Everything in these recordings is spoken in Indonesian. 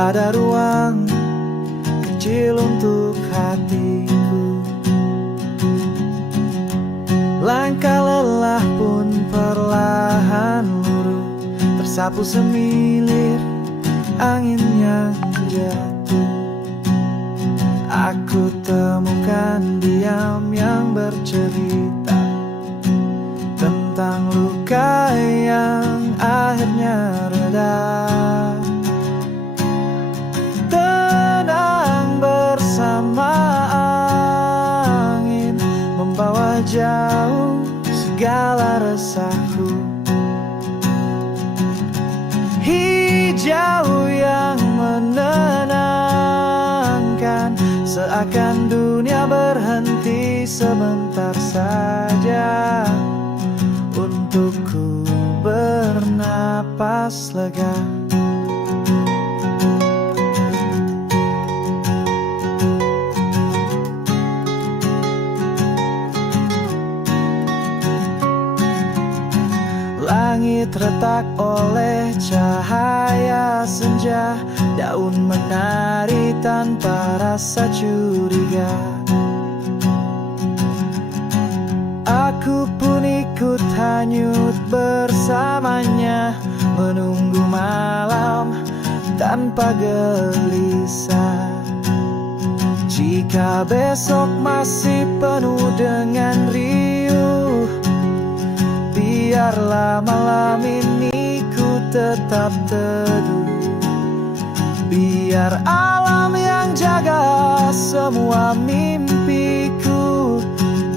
ada ruang kecil untuk hatiku. Langkah lelah pun perlahan luruh, tersapu semilir angin yang jatuh. Aku temukan diam yang bercerita tentang luka yang akhirnya reda. Tenang bersama angin, membawa jauh segala resahku. Hijau yang menenangkan, seakan dunia berhenti sebentar saja untukku bernapas lega. Langit retak oleh cahaya senja, daun menari tanpa rasa curiga. Aku pun ikut hanyut bersamanya, menunggu malam tanpa gelisah. Jika besok masih penuh dengan riuh, biarlah malam ini ku tetap teduh. Biar alam yang jaga semua mimpiku,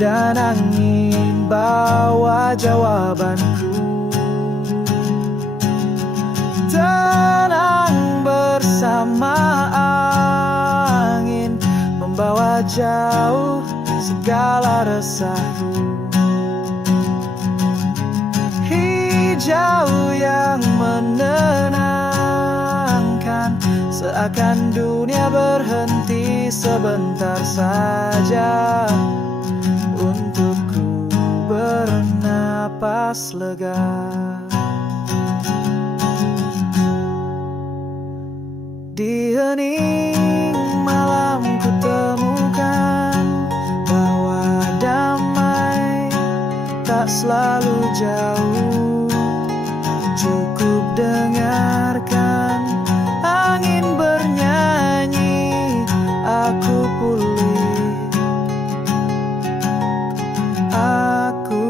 dan angin bawa jawabanku. Tenang bersama angin, membawa jauh segala resahku. Hijau yang menenangkan, seakan dunia berhenti sebentar saja untukku bernapas lega. Di hening malam ku temukan bahwa damai tak selalu jauh. Cukup dengarkan angin bernyanyi, aku pulih, aku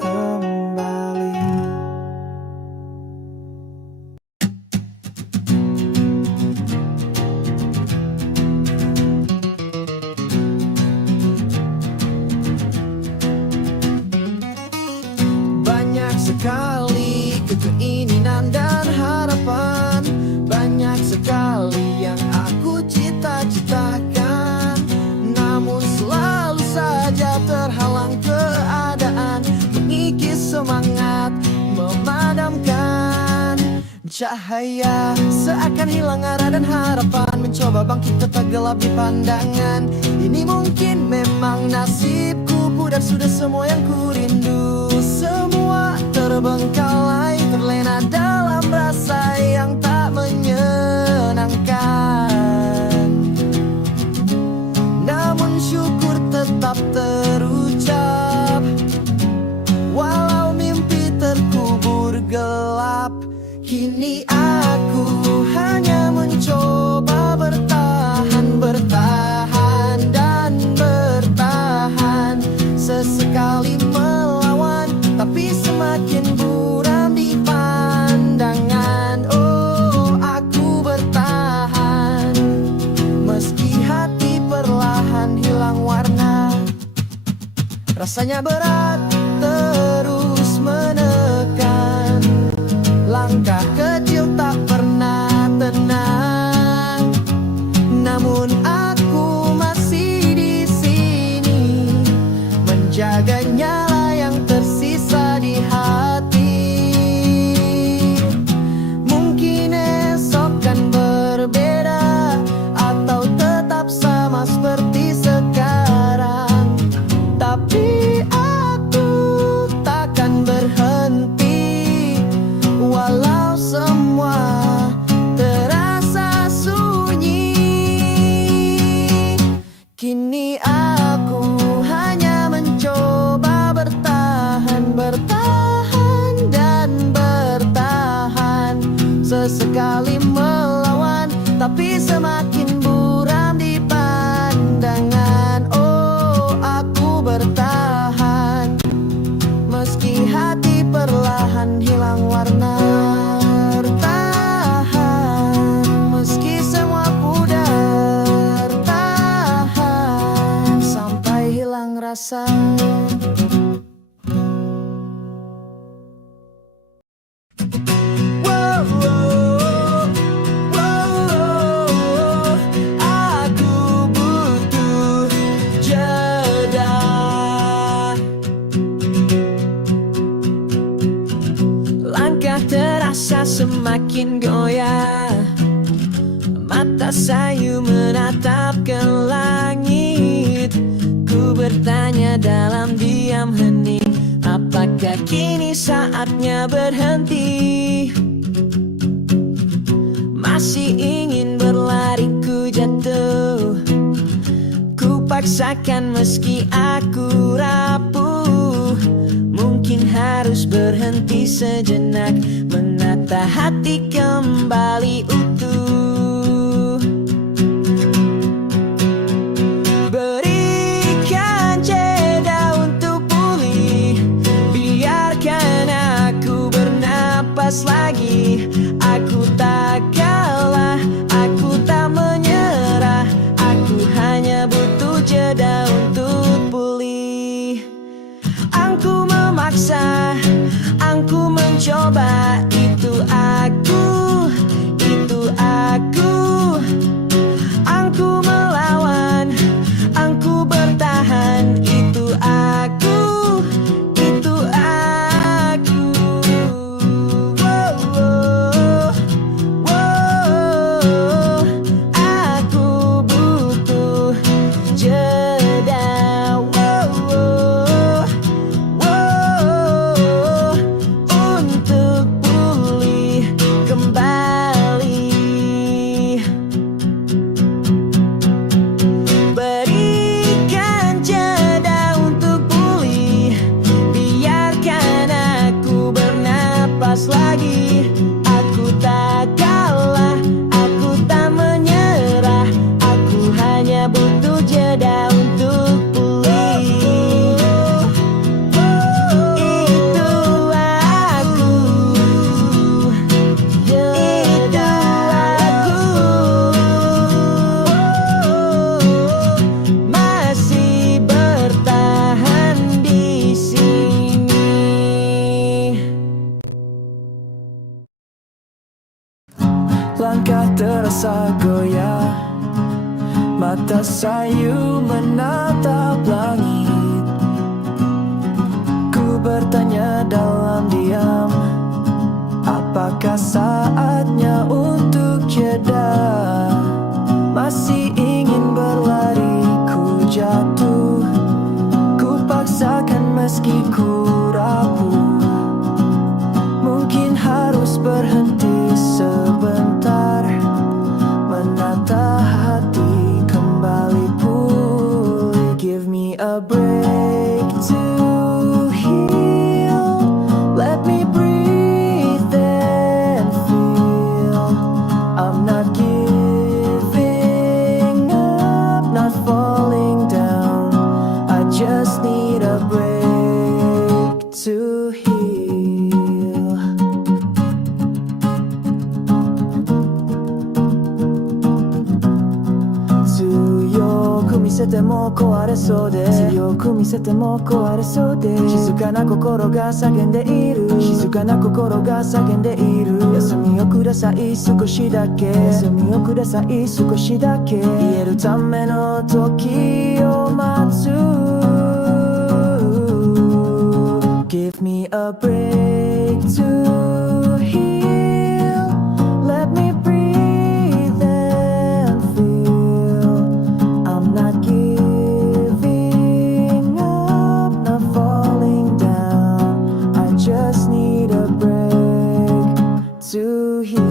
kembali. Banyak sekali keinginan dan harapan, banyak sekali yang aku cita-citakan, namun selalu saja terhalang keadaan, mengikis semangat, memadamkan cahaya. Seakan hilang arah dan harapan, mencoba bangkit tetap gelap di pandangan. Ini mungkin memang nasibku, pudar sudah semua yang ku rindu. Semua terbengkalai, terlena dalam rasa yang tak menyenangkan. Namun syukur tetap terucap, walau mimpi terkubur gelap. Kini aku hanya mencoba bertahan, bertahan dan bertahan. Sesekali melawan, tapi semakin buram di pandangan. Oh, aku bertahan, meski hati perlahan hilang warna. Rasanya berat terus menekan, langkah kecil tak pernah tenang. Namun aku masih di sini, menjaga nyala yang tersisa di hati. Mungkin esok kan berbeda, atau tetap sama seperti sekarang. Tapi aku terasa. Wow, wow, wow, aku butuh jeda. Langkah terasa semakin goyah, mata sayu menatap ke langit. Ku bertanya dalam diam hening, apakah kini saatnya berhenti? Masih ingin berlari ku jatuh, ku paksakan meski aku rapuh. Mungkin harus berhenti sejenak, menata hati kembali utuh. Berikan jeda untuk pulih, biarkan aku bernapas lagi. Aku tak kalah, aku tak menyerah, aku hanya butuh jeda untuk pulih. Aku memaksa, aku mencoba, itu aku, itu aku. Aku melawan, aku bertahan, itu aku, itu aku. Wow, wow, wow, aku butuh jeda. Wow, wow, untuk pulih kembali. Berikan jeda untuk pulih, biarkan aku bernapas lagi. Aku tak kalah, aku tak menyerah, aku hanya butuh jeda untuk pulih. Itu aku, itu aku, masih bertahan di sini. Langkah terasa goyah, mata sayu menatap langit. Ku bertanya dalam diam, apakah saatnya untuk jeda? Masih ingin berlari ku jatuh, ku paksakan meski ku rapuh. Mungkin harus berhenti sebentar, menata hati kembali pulih. Give me a break to heal, let me breathe and feel. I'm not giving up, not falling down, I just need a break to heal. 強く見せても壊れそうで、強く見せても壊れそうで、静かな心が叫んでいる、静かな心が叫んでいる。休みをください少しだけ、休みをください少しだけ、言えるための時を待つ。 Give me a break to heal, let me breathe and feel. I'm not giving up, not falling down, I just need a break to heal.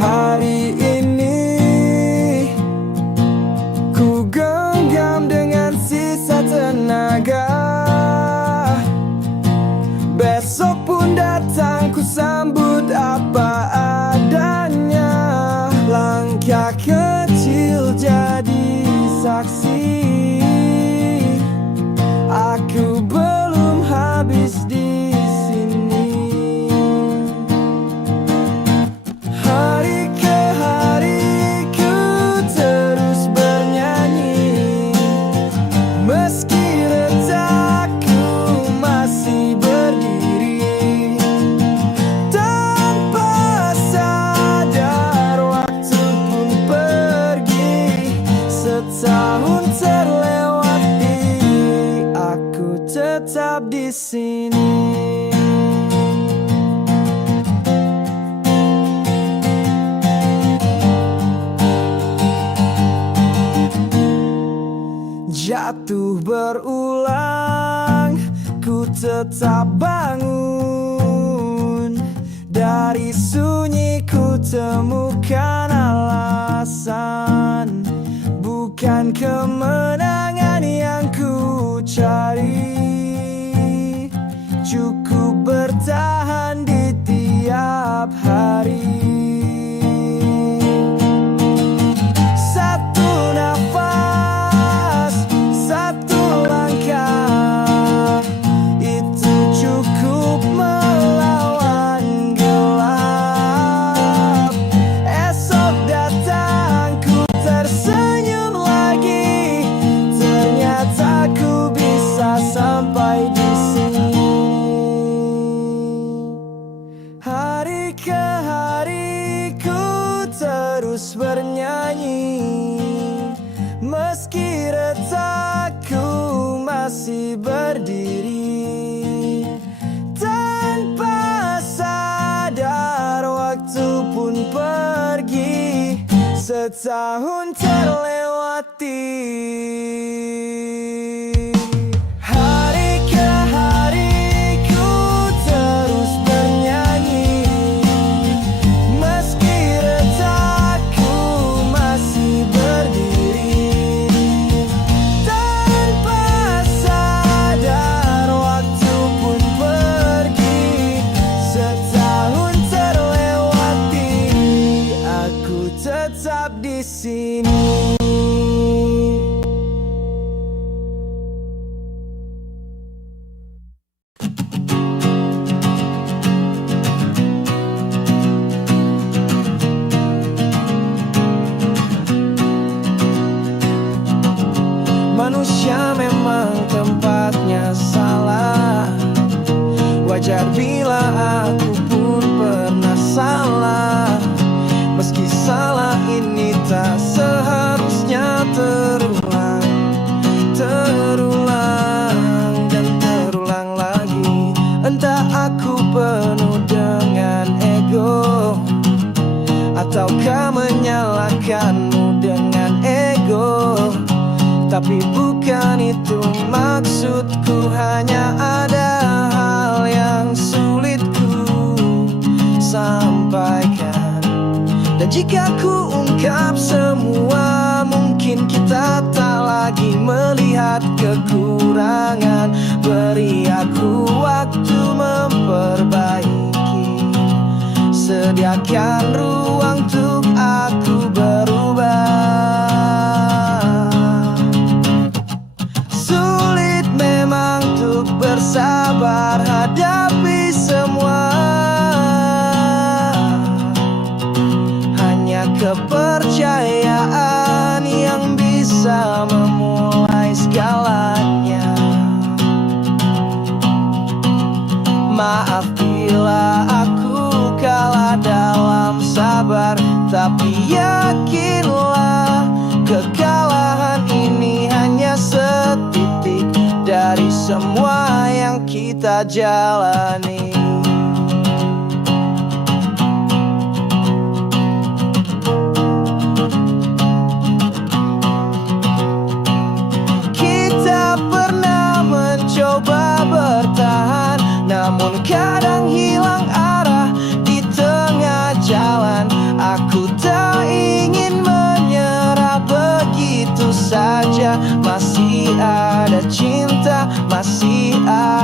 Hari ini ku genggam dengan sisa tenaga. Besok pun datang ku sambut apa adanya. Langkah kecil jadi saksi. Aku belum habis di sini. Hari ke hari ku terus bernyanyi. Meski retakku masih berdiri. Tanpa sadar waktu pun pergi. Setahun terlewati, aku tetap di sini. Jatuh berulang, ku tetap bangun. Dari sunyi ku temukan alasan. Bukan kemenangan yang ku cari. Cukup bertahan di tiap hari. Satu nafas, satu langkah, itu cukup melawan gelap. Esok datang ku tersenyum lagi. Ternyata ku bisa sampai di sini. Hari ke hari ku terus bernyanyi. Meski retakku masih berdiri. Tanpa sadar waktu pun pergi. Setahun terlewati. Hari ke hari ku terus bernyanyi. Meski retakku masih berdiri. Tanpa sadar waktu pun pergi. Setahun terlewati, aku tetap di sini. Manusia memang tempatnya salah. Wajar bila aku pun pernah salah. Meski salah ini tak seharusnya terulang. Terulang dan terulang lagi. Entah aku penuh dengan ego, ataukah menyalahkanmu dengan ego. Tapi bukan itu maksudku. Hanya ada hal yang sulit ku sampaikan. Dan jika ku ungkap semua, mungkin kita tak lagi melihat kekurangan. Beri aku waktu memperbaiki. Sediakan ruang untuk aku berubah. Sulit memang untuk bersabar hadapi semua. Hanya kepercayaan yang bisa memulai segalanya. Maaf bila aku kalah dalam sabar, tapi yakinlah kekalahan ini hanya setitik dari semua yang kita jalani. Kita pernah mencoba bertahan, namun kadang hilang arah di tengah jalan. Aku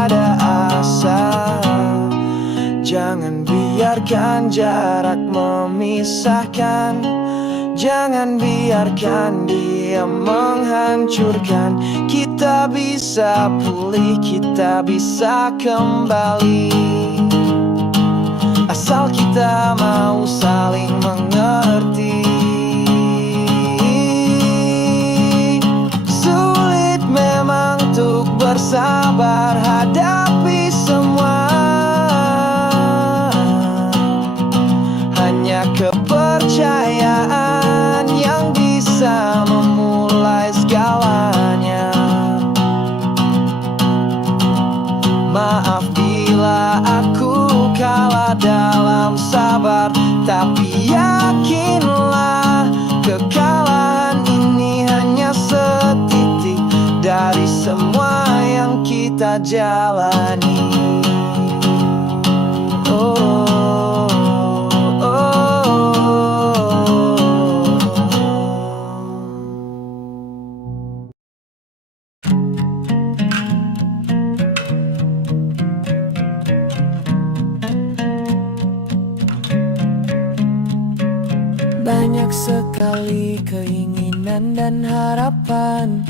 ada asa. Jangan biarkan jarak memisahkan, jangan biarkan dia menghancurkan. Kita bisa pulih, kita bisa kembali, asal kita mau saling mengerti. Sulit memang untuk bersabar hadapi semua, hanya kepercayaan yang bisa memulai segalanya. Maaf bila aku kalah dalam sabar, tapi yakinlah kekalahan ini hanya setitik dari semua yang kita jalani. Oh. Banyak sekali keinginan dan harapan,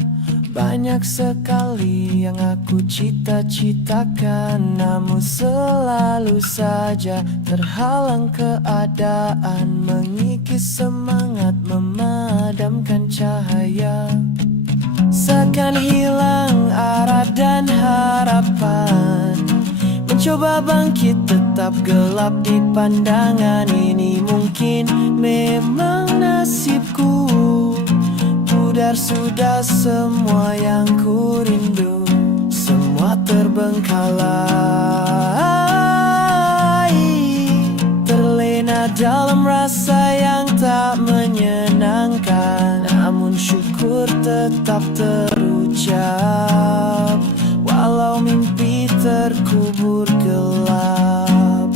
banyak sekali yang aku cita-citakan, namun selalu saja terhalang keadaan, mengikis semangat, memadamkan cahaya. Seakan hilang arah dan harapan, mencoba bangkit tetap gelap di pandangan ini. Mungkin memang nasibku, pudar sudah semua yang ku rindu, semua terbengkalai, terlena dalam rasa yang tak menyenangkan. Namun syukur tetap terucap, walau mimpi terkubur gelap.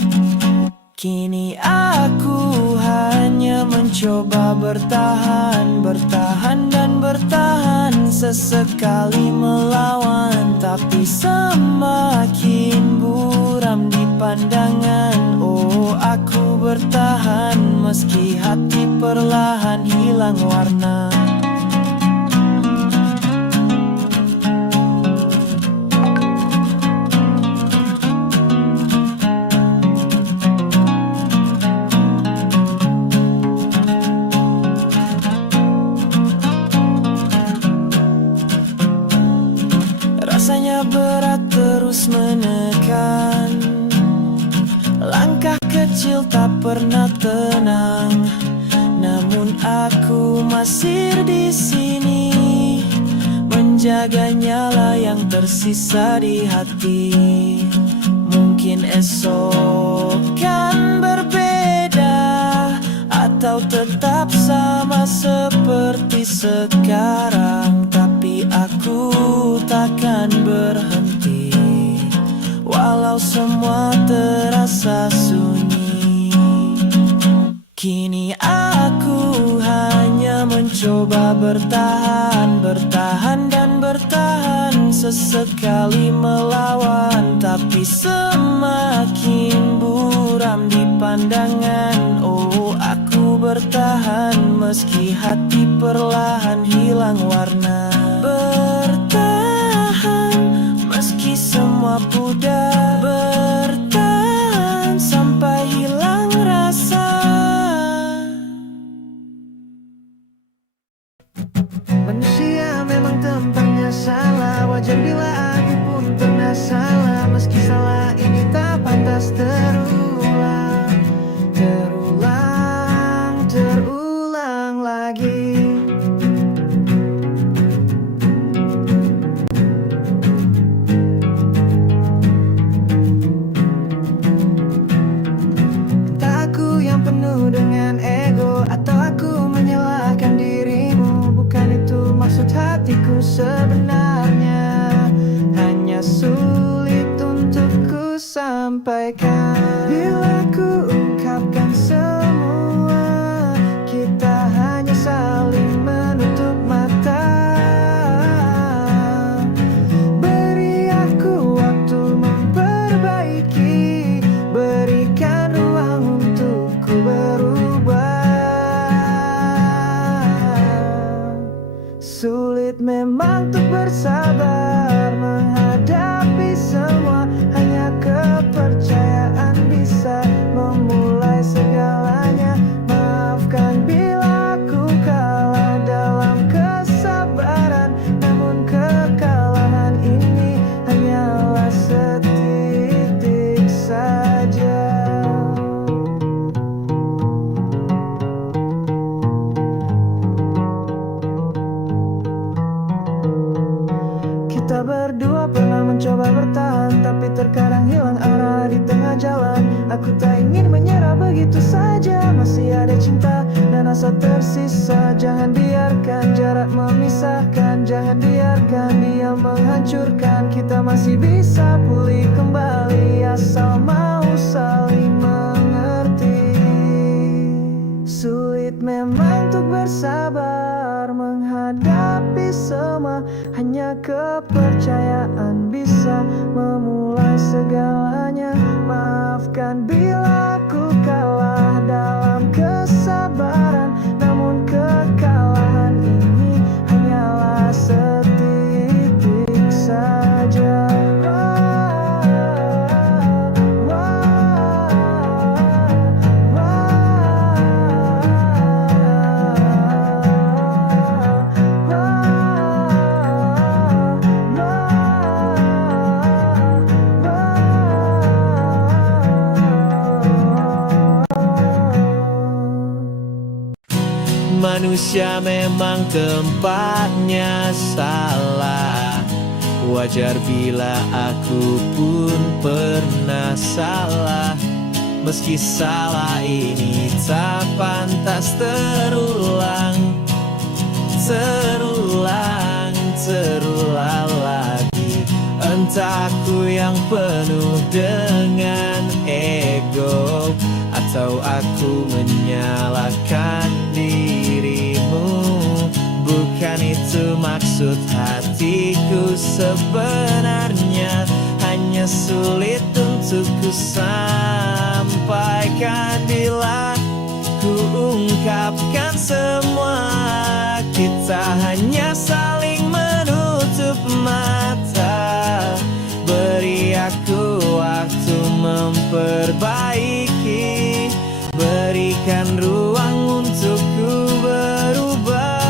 Kini aku hanya mencoba bertahan, bertahan dan bertahan, sesekali melawan, tapi semakin buram di pandangan. Oh, aku bertahan meski hati perlahan hilang warna. Rasanya berat terus menekan, langkah kecil tak pernah tenang. Namun aku masih di sini, menjaga nyala yang tersisa di hati. Mungkin esok kan berbeda, atau tetap sama seperti sekarang. Tapi aku takkan berhenti, walau semua terasa sunyi. Kini aku hanya mencoba bertahan, bertahan dan bertahan, sesekali melawan, tapi semakin buram di pandangan. Oh, aku bertahan meski hati perlahan hilang warna. Bertahan meski semua pudar, bertahan sampai hilang rasa. Manusia memang tempatnya salah, wajar bila aku pun pernah salah. Meski salah ini tak pantas terulang, terulang, terulang lagi. Tak aku yang penuh dengan ego, atau aku menyalahkan dirimu. Bukan itu maksud hatiku sebenarnya, hanya sulit untuk ku sampaikan. Bila ku ungkapkan semua, kita hanya saling menutup mata. Beri aku waktu memang untuk bersabar menghadapi semua. Hanya kepercayaan bisa memulai segalanya. Maafkan bila ku kalah dalam kesabaran, namun kekalahan ini hanyalah setitik saja. Kita berdua pernah mencoba bertahan, tapi terkadang hilang arah di tengah jalan. Aku tak ingin menyerah begitu saja, masih ada cinta dan asa tersisa. Jangan biarkan jarak memisahkan, jangan biarkan dia menghancurkan. Kita masih bisa pulih kembali asal mau saling mengerti. Sulit memang untuk bersabar menghadapi semua. Hanya kepercayaan bisa memulai segalanya. Maafkan bila ku kalah dalam kesabaran, namun kekalahan ini hanyalah setitik saja. Manusia memang tempatnya salah. Wajar bila aku pun pernah salah. Meski salah ini tak pantas terulang. Terulang lagi. Entah aku yang penuh dengan ego, atau aku menyalahkan dirimu. Bukan itu maksud hatiku sebenarnya, hanya sulit untuk ku sampaikan bila ku ungkapkan semua. Kita hanya saling menutup mata. Beri aku waktu memperbaiki, berikan ruang untukku berubah.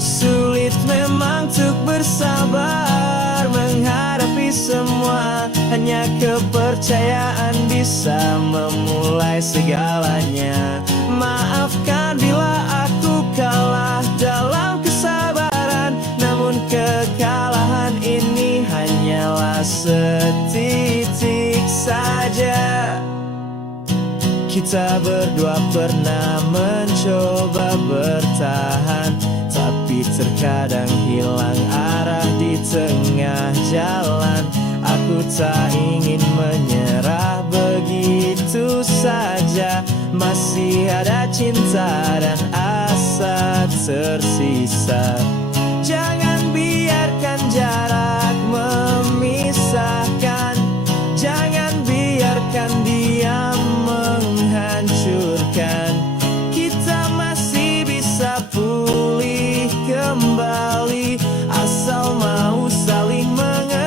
Sulit memang untuk bersabar menghadapi semua. Hanya kepercayaan bisa memulai segalanya. Maafkan bila aku kalah dalam kesabaran, namun kekalahan ini hanyalah setitik saja. Kita berdua pernah mencoba bertahan, tapi terkadang hilang arah di tengah jalan. Aku tak ingin menyerah begitu saja. Masih ada cinta dan asa tersisa. Jangan biarkan jarak memisahkan. Jangan biarkan dia menghancurkan. Kita masih bisa pulih kembali asal mau saling mengerti.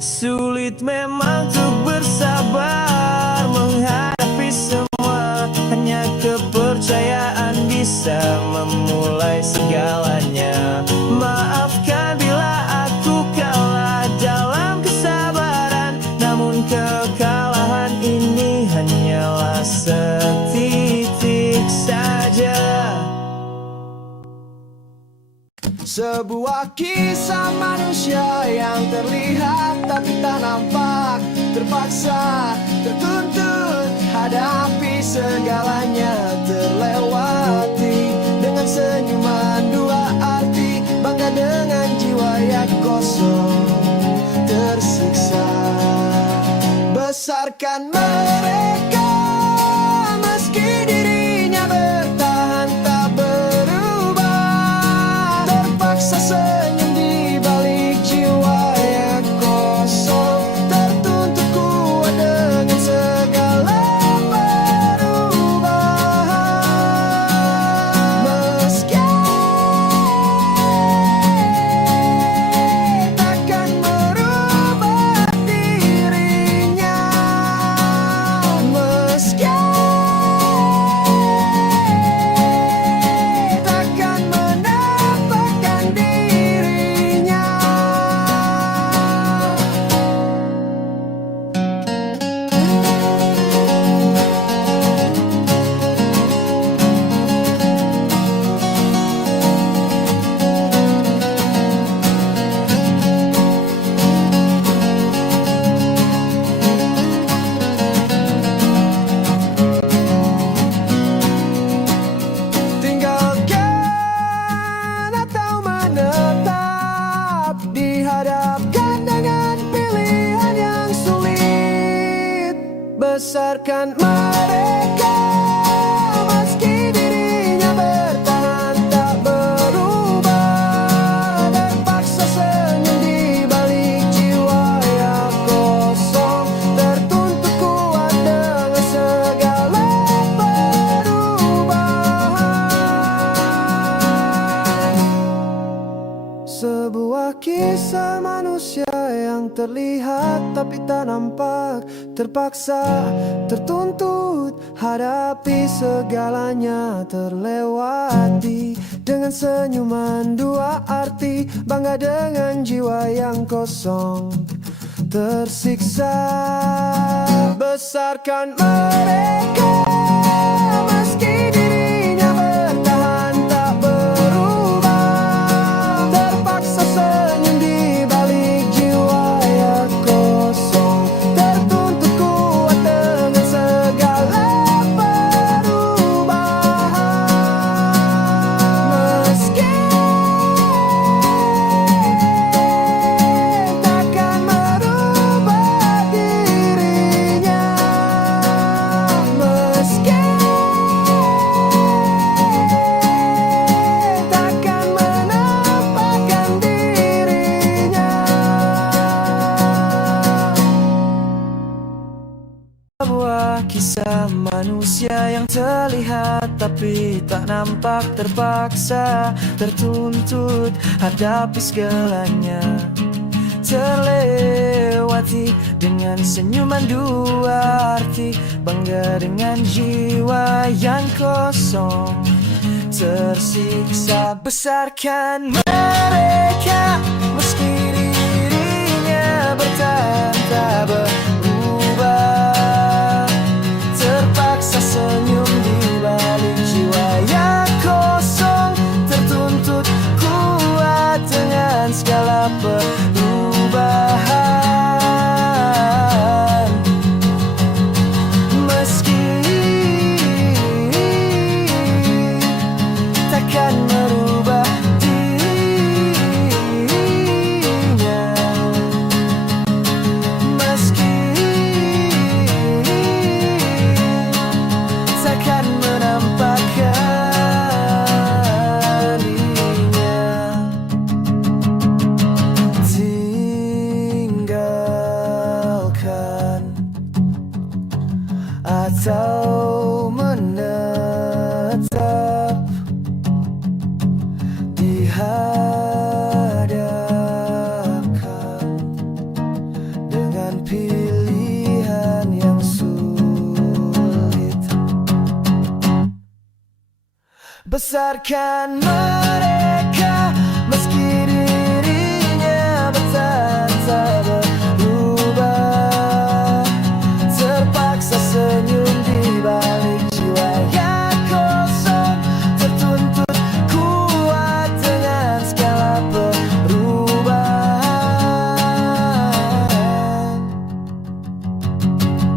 Sulit memang untuk bersabar menghadapi semua. Hanya kepercayaan bisa memulai segalanya. Maafkan bila aku kalah dalam kesabaran, namun kekalahan ini hanyalah setitik saja. Sebuah kisah manusia yang terlihat tapi tak nampak. Terpaksa, tertuntut, hadapi segalanya. Terlewati dengan senyuman dua arti. Bangga Besarkan mereka meski dirinya bertahan tak berubah. Terpaksa senyum di balik jiwa yang kosong. Tertuntut kuat dengan segala perubahan. Meski takkan merubah dirinya. Meski takkan menampakkan dirinya. Tinggalkan atau menetap, dihadapkan dengan pilihan yang sulit. Besarkan mereka meski dirinya bertahan tak berubah. Terpaksa senyum di balik jiwa yang kosong. Tertuntut kuat dengan segala perubahan. Sebuah kisah manusia yang terlihat tapi tak nampak. Terpaksa, tertuntut, hadapi segalanya terlewati. Dengan senyuman dua arti, bangga dengan jiwa yang kosong. Tersiksa, besarkan mereka meski dirinya bertahan tak berubah. Terpaksa senyum di balik jiwa yang kosong. Tertuntut kuat dengan segala perubahan. Meski takkan merubah dirinya. Meski takkan menampakkan dirinya. Sebuah kisah manusia yang terlihat tapi tak nampak. Terpaksa, tertuntut, hadapi segalanya terlewati. Dengan senyuman dua arti, bangga dengan jiwa yang kosong. Tersiksa, besarkan mereka meski dirinya bertahan tak berubah. Terpaksa senyum di balik jiwa yang kosong. Tertuntut kuat dengan segala perubahan. Meski takkan merubah dirinya. Meski takkan menampakkan dirinya. Tinggalkan atau menetap, dihadapkan dengan pilihan yang sulit. Besarkan mereka meski dirinya bertahan tak berubah. Terpaksa senyum di balik jiwa yang kosong. Tertuntut kuat dengan segala perubahan.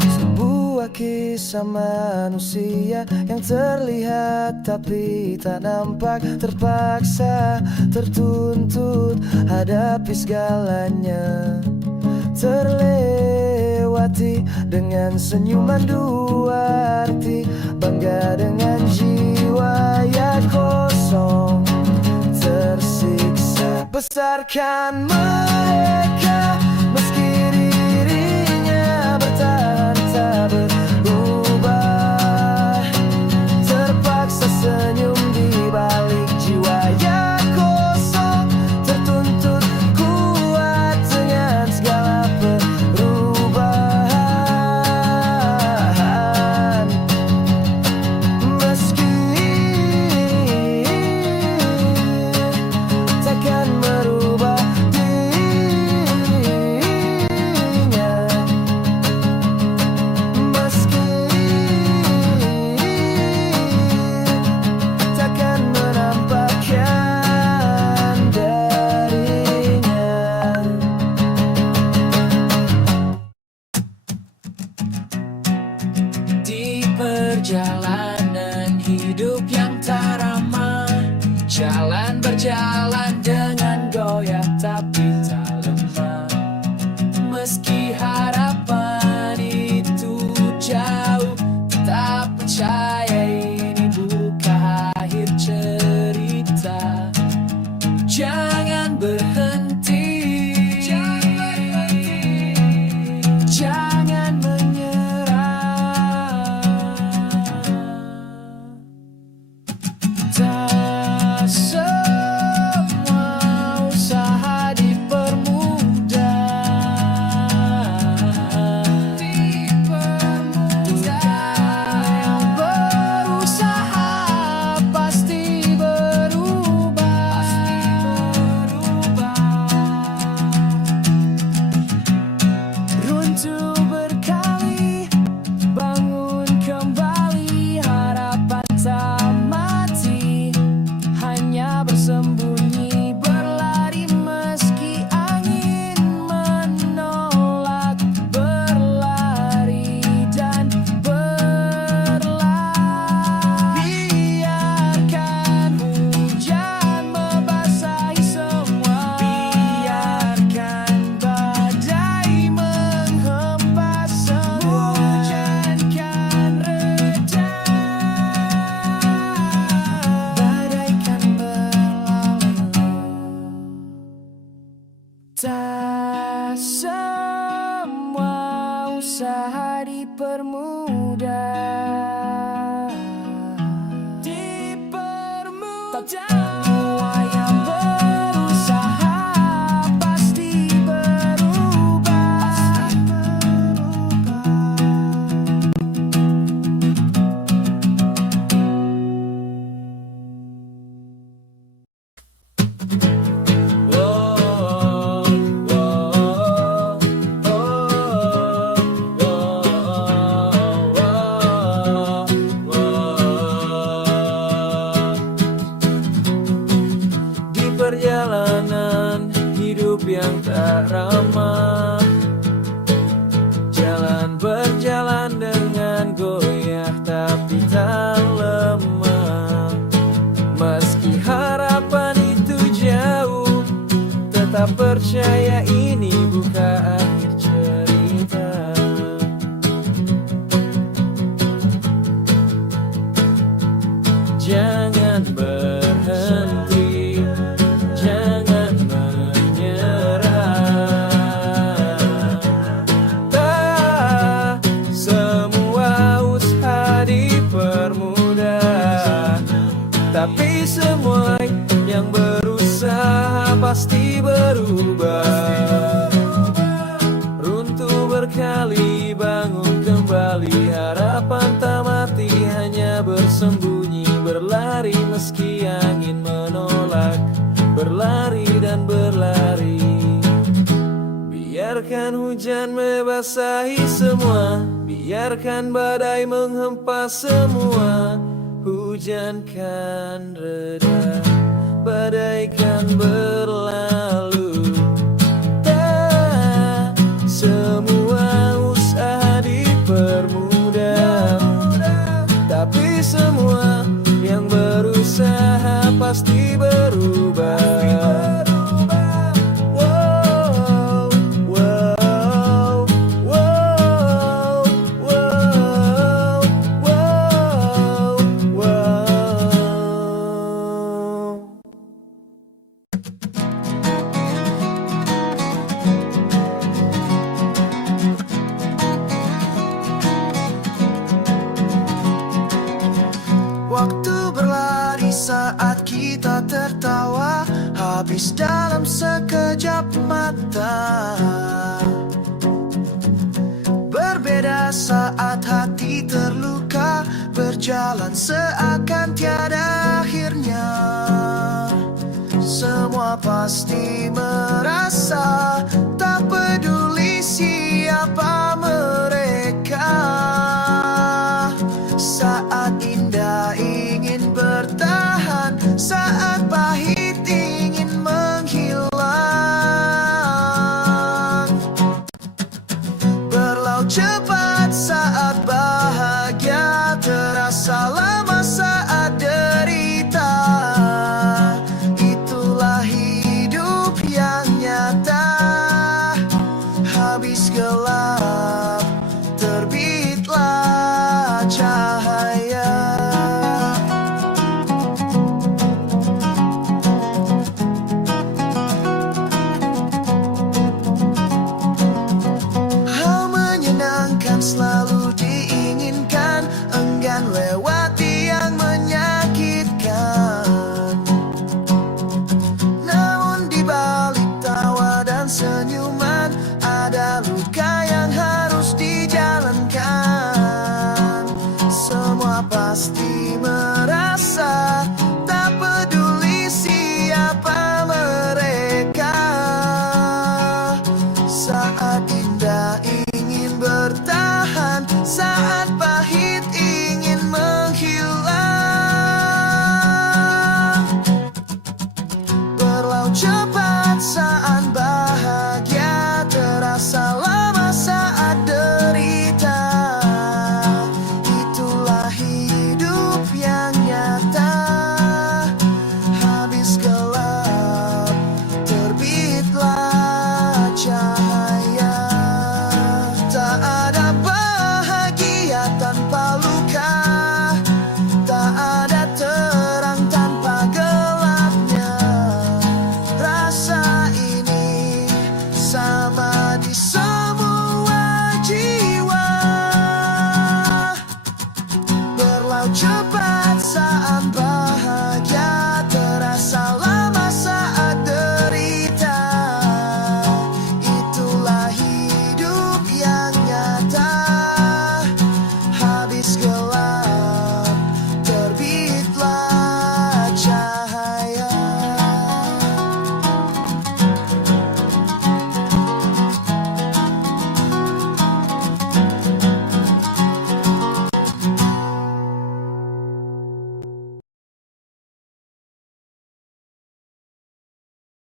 Sebuah kisah manusia yang terlihat tapi tak nampak. Terpaksa, tertuntut, hadapi segalanya terlewati. hati dengan senyuman dua arti. Bangga dengan jiwa yang kosong tersiksa. Besarkan mereka meski dirinya bertahan tak berubah. Terpaksa senyum di balik jiwa yang kosong. Tertuntut kuat dengan segala perubahan. Meski takkan merubah dirinya. Meski takkan menampakkan darinya. Di perjalanan hidup yang tak ramah, jalan berjalan dengan goyah tapi tak lemah. Meski harapan itu jauh, tetap percaya ini bukan akhir cerita. Jangan berhenti, jangan menyerah. Tak semua usaha dipermudah. Yang berusaha pasti berubah. Runtuh berkali, bangun kembali, harapan tak mati, hanya bersembunyi, berlari meski angin menolak, berlari dan berlari. Biarkan hujan membasahi semua, biarkan badai menghempas semua. Hujan kan reda, badai kan berlalu. Tak semua usaha dipermudah. Tak semua yang berusaha pasti berubah. Di perjalanan hidup yang tak ramah, jalan berjalan dengan goyah tapi tak lemah. Meski harapan itu jauh, tetap percaya ini bukan akhir cerita. Jangan berhenti, jangan menyerah. Tak semua usaha dipermudah, tapi semua yang berusaha pasti berubah. Runtuh berkali, bangun kembali, harapan tak mati, hanya bersembunyi, berlari meski angin menolak, berlari dan berlari. Biarkan hujan membasahi semua, biarkan badai menghempas semua. Hujan kan reda, badai kan berlalu. Tak semua usaha dipermudah, tapi semua yang berusaha pasti berubah. Wow, wow, wow. saat kita tertawa, habis dalam sekejap mata. Berbeda saat hati terluka, berjalan seakan tiada akhirnya. Semua pasti merasa, tak peduli siapa mereka. Saat indah ingin bertahan, saat pahit ingin menghilang. Berlalu cepat saat bahagia, terasa lama saat derita. Itulah hidup yang nyata. Habis gelap, terbitlah cahaya. Hal menyenangkan selalu